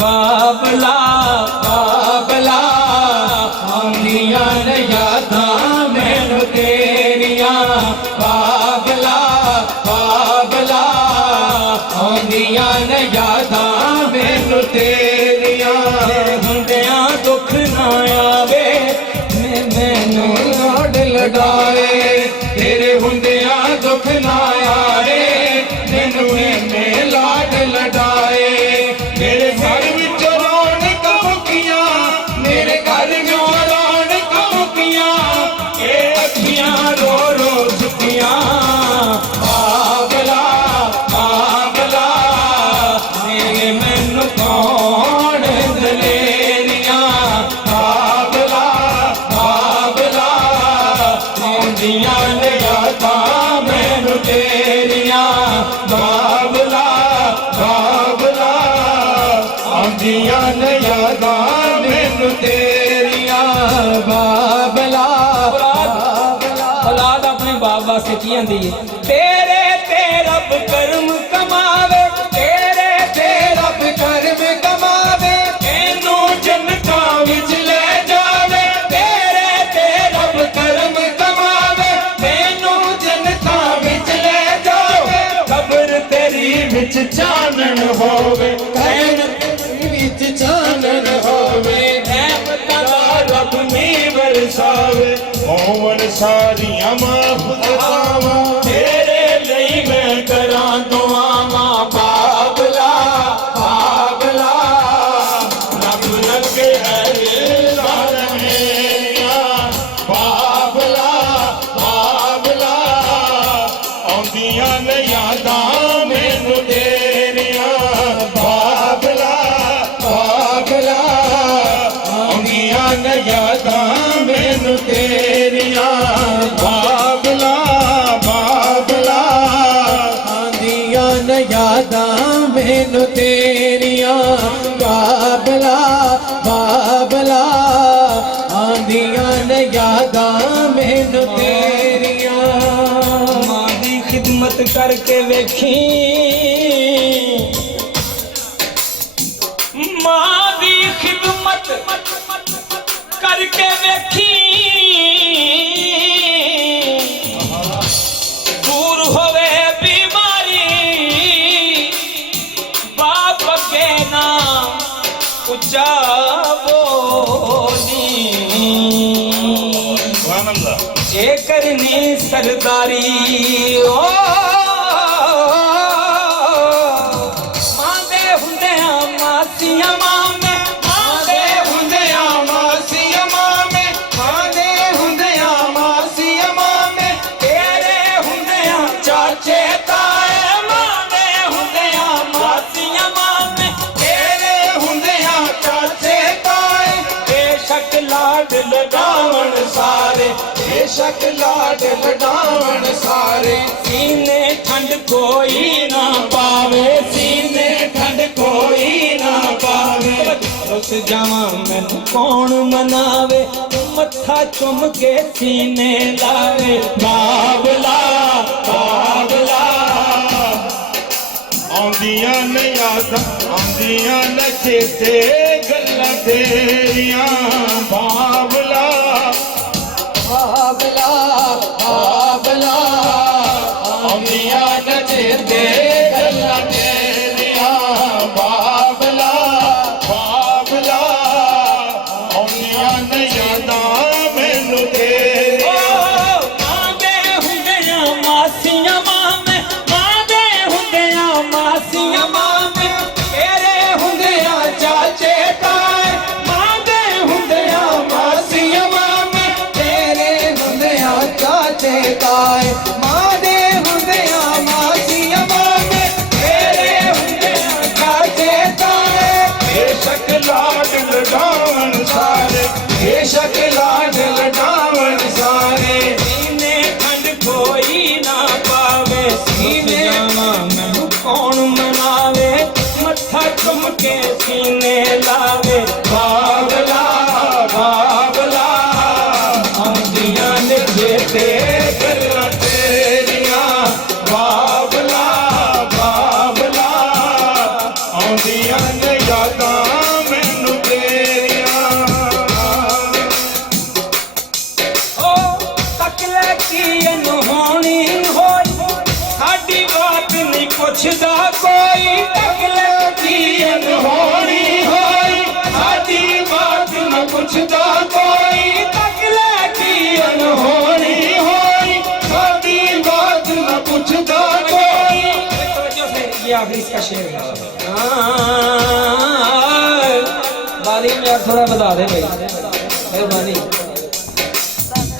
बाबला बाबला आंदियां ने यादां मैनू तेरियां बाबला बाबला आंदियां ने यादां मैनू तेरियां हुंदियां दुख ना आवे मैनू लाड लड़ाए तेरे हुंदियां दुख ना आए मैनू लाड लड़ाए मेरे घर विच रौनकां मुक्कियां मेरे घर विच रौनकां मुक्कियां ए अखियां रो रो सुक्कियां बाबला बाबला मेरे मैनू कौन दलेरियां बाबला बाबला आंदियां ने यादां मैनू तेरियां बाबला बाबला आंदियां ने यादां मैनू तेरियां बाबला औलाद अपने बाप वास्ते की आंदी है तेरे ते रब कर्म कमावे तेरे ते रब कर्म कमावे मैनू जन्नतां विच ले जावे तेरे ते रब कर्म कमावे मैनू जन्नतां विच ले जावे कब्र तेरी विच चानन होवे कैन विच चानन होवे रहमतां दा रब मींह बरसावे होवन सारियां महफूज़ां तेरे लई मैं करां दुआवां बाबला बाबला रब लगे अल्लाह मेरियां बाबला बाबला आंदियां ने यादां मैनू तेरियां बाबला बाबला आंदियां ने यादां मैनू तेरियां बाबला बाबला आंदियां ने यादां मैनू तेरियां बाबला बाबला आंदियां ने यादां मैनू तेरियां मां दी खिदमत करके वेखी मां दी खिदमत करके वेखी दूर होवे बीमारी बाप के नाम उच्चा बोली जे करनी सरदारी ओ मांदे हुंदियां मासियां मामे मांदे हुंदियां मासियां मामे मांदे हुंदियां मासियां मामे तेरे हुंदियां चाचे ताए मांदे हुंदियां मासियां मामे तेरे हुंदियां चाचे ताए बेशक लाड लगावण सारे बेशक लाड लडावण सारे सीने ठंड कोई ना पावे सीने ठंड कोई ना पावे रुस जावां मैनू कौन मनावे मत्था चुम के सीने लावे बाबला बाबला आंदियां ने यादां आंदियां ने चेते गल्लां तेरियां बाबला बाबला बाबला आंदियां ने चेते गल्लां तेरियां बाबला बाबला आंदियां ने यादां मैनू तेरियां मांदे हुंदियां मासियां मामे मांदे हुंदियां मासियां मामे तेरे हुंदियां चाचे ताए मांदे हुंदियां मासियां मामे तेरे हुंदियां चाचे ताए मांदे हुंदियां मासियां मामे तेरे हुंदियां चाचे ताए बेशक लाड लडावण सारे बेशक लाड लडावण सारे सीने ठंड कोई ना पावे सीने मैनू कौन मनावे मत्था चुम के सीने लावे बाबला बाबला आंदियां ने जेते गल्लां तेरियां बाबला बाबला ਆਉਂਦੀਆਂ ਨੇ ਯਾਦਾਂ ਮੈਨੂੰ ਤੇਰੀਆਂ ओ तक ले की अनहोनी होई साडी बात नहीं पुछदा कोई तक ले की ਹੋਣੀ ਹੋਈ ਸਾਡੀ ਬਾਤ ਨਾ ਪੁੱਛਦਾ ਕੋਈ तक ले की ਹੋਣੀ ਹੋਈ ਸਾਡੀ ਬਾਤ ਨਾ ਪੁੱਛਦਾ ਕੋਈ तवज्जो से ये आखिरी इसका शेर है वाली में थोड़ा बता दे भाई मेहरबानी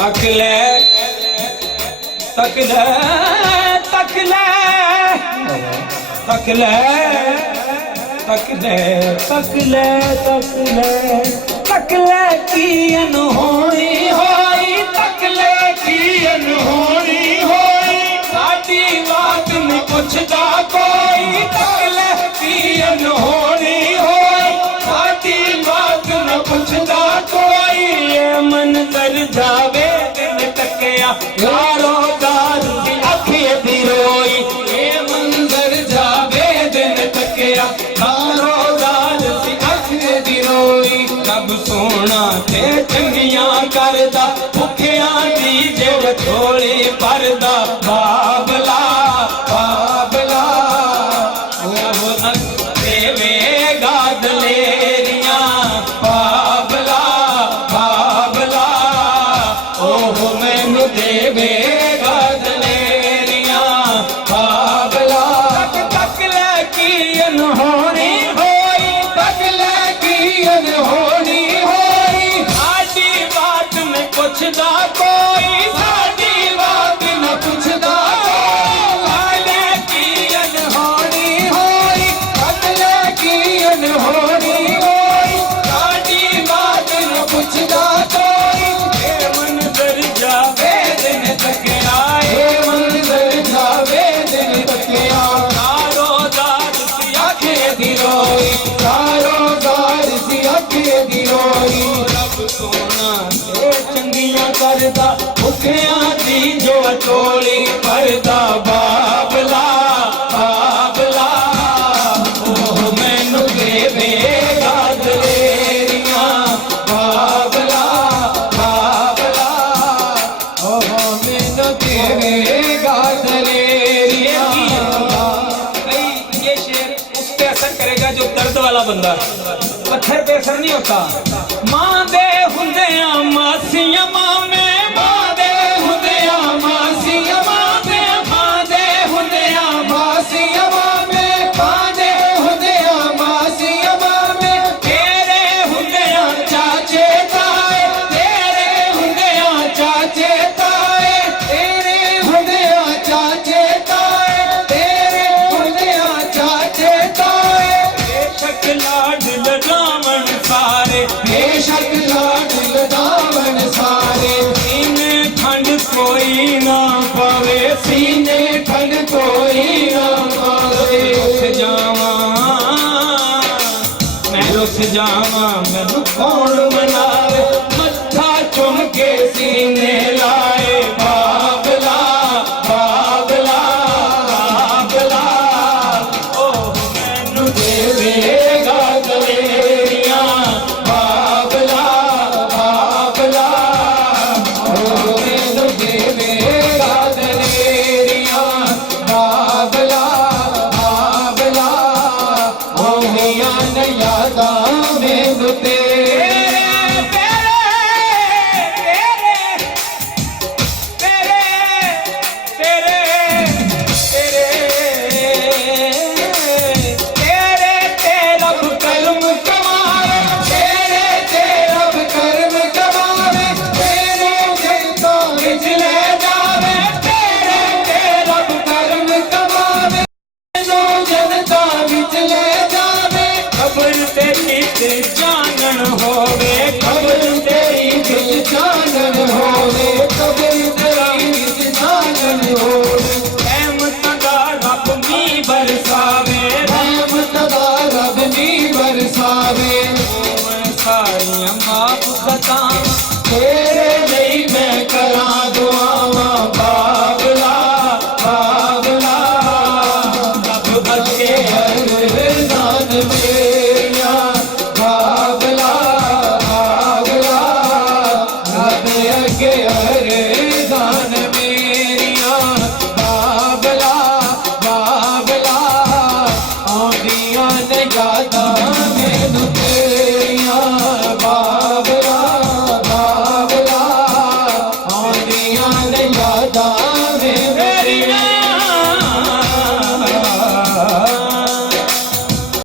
तक ले तक ले तक ले तक ले तक ले तक ले तक ले तक ले की अनहोनी होई तक ले ਕੀ ਅਨਹੋਣੀ ਹੋਈ साडी बात नहीं पुछदा कोई तक ले की अनहोनी होई साडी बात न पुछदा कोई ये मंजर जावे दिन तकिया यारो दार दी अखी दी रोई ये मंजर जावे दिन तकिया यारो दार दी अखी दी रोई रब सोना ते चंगियां करदा भुखियां दी जेब झोली भरदा बाबला बाबला ओ देवेगा दलेरियां बाबला बाबला ओ मैनू देवेगा दलेरियां बाबला तक ले की अनहोनी होई तक ले की अनहोनी होई साडी बात नहीं पुछदा कोई साडी बात न पुछदा साडे की अनहोनी होई तक ले की अनहोनी होई साडी बात न पुछदा कोई ए मंजर जावे दिन तक आए ਮੰਜ਼ਰ ਜਾਵੇ ਦਿਨ ਤੱਕਿਆ सारो दाद सी आखे दी रोई ਸਾਰੋ ਜ਼ਾਰ ਸੀ ਅੱਖੇ ਦੀ ਰੋਈ रब सोना ते चंगियां करदा भुखियां दी जो टोली भरदा बाबला बाबला ओ मैनू देवेगा दलेरियां बाबला बाबला ਓ ਮੈਨੂੰ ਦੇਵੇਗਾ ਦਲੇਰੀਆਂ भाई ये शेर उस पे असर करेगा जो दर्द वाला बंदा पत्थर पे असर नहीं होता मां दे हुंदियां मासियां मामे मां दे हुंदियां मासियां मामे मां दे हुंदियां ਮਾਸੀਆਂ ਮਾਮੇ ਪਾਦੇ ਹੁੰਦਿਆਂ ਮਾਸੀਆਂ ਮਾਮੇ तेरे हुंदियां चाचे ताए तेरे हुंदियां चाचे ताए ਤੇਰੇ ਹੁੰਦਿਆਂ ਚਾਚੇ ਤਾਏ ਤੇਰੇ ਹੁੰਦਿਆਂ ਚਾਚੇ ਤਾਏ बेशक लाड लजावन सारे ਬੇਸ਼ੱਕ ਲਾਡ ਲਗਾਵਣ ਸਾਰੇ सीने ठंड कोई ना पावे ਸੀਨੇ ਠੰਡ ਕੋਈ ਨਾ ਪਾਵੇ रुस जावा मैं रुस जावा मैनू कौन मनावे मत्था चुम के सीने लाए बाबला बाबला बाबला ओ मैनू देवेगा दलेरियां बाबला बाबला ਓ ਮੈਨੂੰ ਦੇਵੇਗਾ ਦਲੇਰੀਆਂ ਬਾਬਲਾ ਬਾਬਲਾ ਹੋਈਆਂ ਨੇ ਯਾਦਾਂ ਮੈਨੂੰ ਤੇਰੇ ਤੇਰੇ ਤੇ ਰੱਬ ਕਰਮ ਕਮਾਵੇ ਤੇਰੇ ਜਨਤਾਂ ਵਿੱਚ ਲੈ ਜਾਵੇ ਤੇਰੇ ਤੇ ਰੱਬ ਕਰਮ ਕਮਾਵੇ ਜੋ ਜਨਤਾਂ ਵਿੱਚ ਲੈ ਜਾਵੇ खबर तेरी जानन होवे ਕਬਰ ਤੇਰੀ ਵਿੱਚ ਚਾਨਣ ਹੋਵੇ ਕਬਰ ਤੇਰੀ ਵਿੱਚ ਚਾਨਣ ਹੋਵੇ रहमत दा रब मी बरसावे ਰਹਿਮਤ ਦਾ ਰੱਬ ਨੀ ਬਰਸਾਵੇ सारियां माफ खता ਤੇਰੇ ਲਈ ਮੈਂ ਕਰਾਂ ਦੁਆਵਾਂ ਬਾਬਲਾ ਬਾਬਲਾ रब अगे ਹਰ ਨਾਨ ਮੰਗੇ